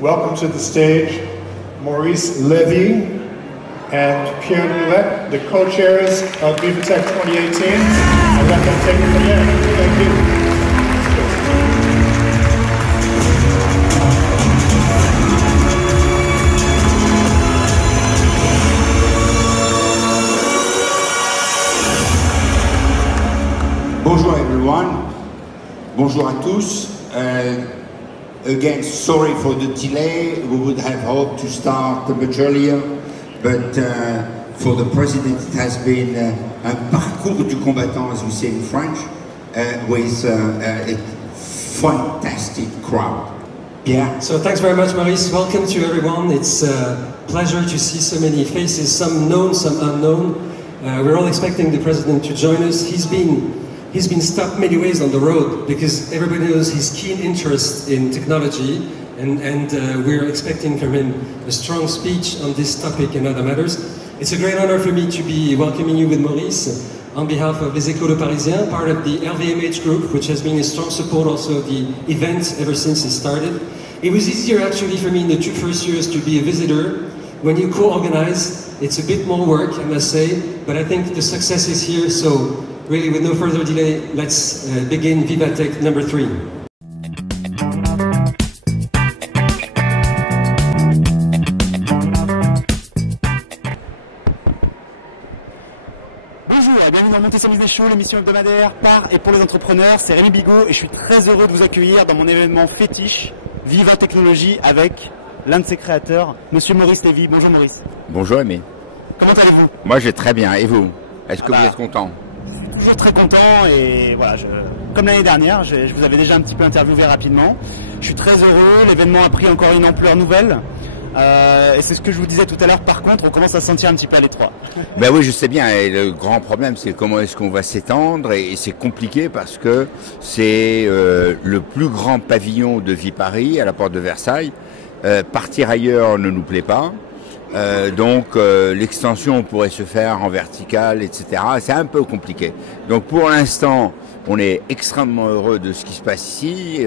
welcome to the stage Maurice Levy and Pierre Loulette, the co-chairs of VivaTech 2018. I'll let them take it from there. Thank you. Bonjour everyone. Bonjour à tous. Again, sorry for the delay. We would have hoped to start much earlier, but for the president it has been un parcours du combattant, as we say in French, with a fantastic crowd. Yeah. So thanks very much, Maurice. Welcome to everyone. It's a pleasure to see so many faces, some known, some unknown. We're all expecting the president to join us. He's been stopped many ways on the road because everybody knows his keen interest in technology, and we're expecting from him a strong speech on this topic and other matters. It's a great honor for me to be welcoming you with Maurice on behalf of Les Échos Le Parisien, part of the LVMH group, which has been a strong support also of the event ever since it started. It was easier actually for me in the 2 first years to be a visitor. When you co-organize, it's a bit more work, I must say, but I think the success is here, so really, with no further delay, let's begin VivaTech number 3. Bonjour et bienvenue dans Montez sans Business Show, l'émission hebdomadaire par et pour les entrepreneurs. C'est Rémi Bigot et je suis très heureux de vous accueillir dans mon événement fétiche Viva Technologie avec l'un de ses créateurs, Monsieur Maurice Levy. Bonjour Maurice. Bonjour Aimé. Comment allez-vous? Moi je vais très bien, et vous? Est-ce que vous êtes content? Toujours très content et voilà, comme l'année dernière, je vous avais déjà un petit peu interviewé rapidement. Je suis très heureux, l'événement a pris encore une ampleur nouvelle. Et c'est ce que je vous disais tout à l'heure, par contre, on commence à se sentir un petit peu à l'étroit. Ben oui, je sais bien, et le grand problème c'est comment est-ce qu'on va s'étendre, et c'est compliqué parce que c'est le plus grand pavillon de Vie Paris à la porte de Versailles. Partir ailleurs ne nous plaît pas. Donc l'extension pourrait se faire en vertical, etc. C'est un peu compliqué. Donc pour l'instant, on est extrêmement heureux de ce qui se passe ici.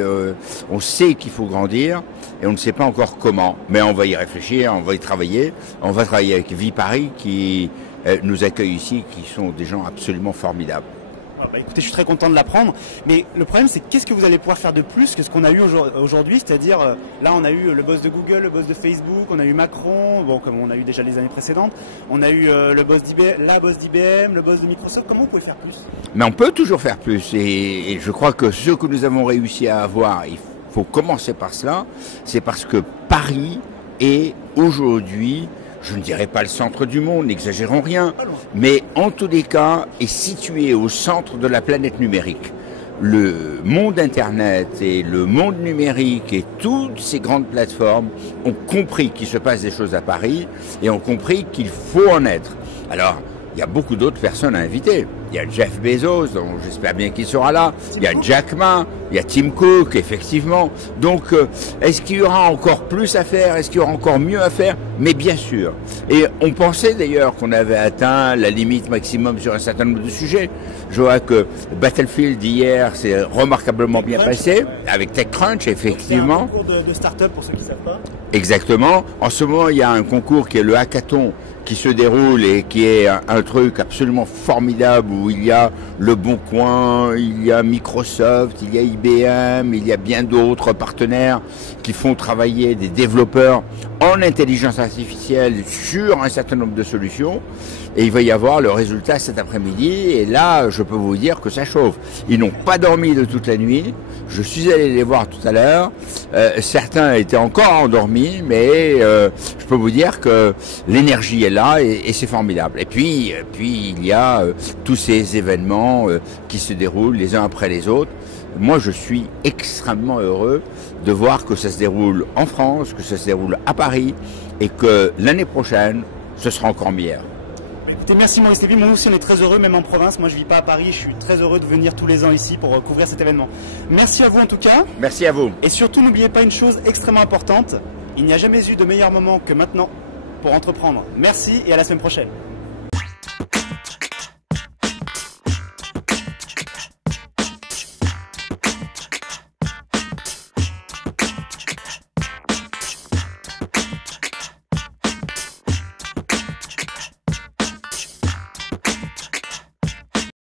On sait qu'il faut grandir et on ne sait pas encore comment. Mais on va y réfléchir, on va y travailler. On va travailler avec Vie Paris qui nous accueille ici, qui sont des gens absolument formidables. Bah écoutez, je suis très content de l'apprendre, mais le problème c'est qu'est-ce que vous allez pouvoir faire de plus que ce qu'on a eu aujourd'hui, c'est-à-dire là on a eu le boss de Google, le boss de Facebook, on a eu Macron, bon comme on a eu déjà les années précédentes, on a eu le boss d'IBM, la boss d'IBM, le boss de Microsoft. Comment vous pouvez faire plus? Mais on peut toujours faire plus, et je crois que ce que nous avons réussi à avoir, il faut commencer par cela, c'est parce que Paris est aujourd'hui, je ne dirais pas le centre du monde, n'exagérons rien, mais en tous les cas est situé au centre de la planète numérique. Le monde Internet et le monde numérique et toutes ces grandes plateformes ont compris qu'il se passe des choses à Paris et ont compris qu'il faut en être. Alors, il y a beaucoup d'autres personnes à inviter. Il y a Jeff Bezos, dont j'espère bien qu'il sera là. Il y a Jack Ma, il y a Tim Cook, effectivement. Donc, est-ce qu'il y aura encore plus à faire? Est-ce qu'il y aura encore mieux à faire? Mais bien sûr. Et on pensait d'ailleurs qu'on avait atteint la limite maximum sur un certain nombre de sujets. Je vois que Battlefield d'hier s'est remarquablement bien passé, avec TechCrunch, effectivement. C'est un concours de start-up pour ceux qui ne savent pas. Exactement. En ce moment, il y a un concours qui est le Hackathon, qui se déroule et qui est un truc absolument formidable où il y a Le Bon Coin, il y a Microsoft, il y a IBM, il y a bien d'autres partenaires qui font travailler des développeurs en intelligence artificielle sur un certain nombre de solutions. Et il va y avoir le résultat cet après-midi. Et là, je peux vous dire que ça chauffe. Ils n'ont pas dormi de toute la nuit. Je suis allé les voir tout à l'heure. Certains étaient encore endormis, mais je peux vous dire que l'énergie est là et c'est formidable. Et puis il y a tous ces événements qui se déroulent les uns après les autres. Moi, je suis extrêmement heureux de voir que ça se déroule en France, que ça se déroule à Paris et que l'année prochaine, ce sera encore meilleur. Écoutez, merci Maurice Levy. Moi aussi on est très heureux, même en province. Moi je vis pas à Paris, je suis très heureux de venir tous les ans ici pour couvrir cet événement. Merci à vous en tout cas. Merci à vous. Et surtout n'oubliez pas une chose extrêmement importante, il n'y a jamais eu de meilleur moment que maintenant pour entreprendre. Merci et à la semaine prochaine.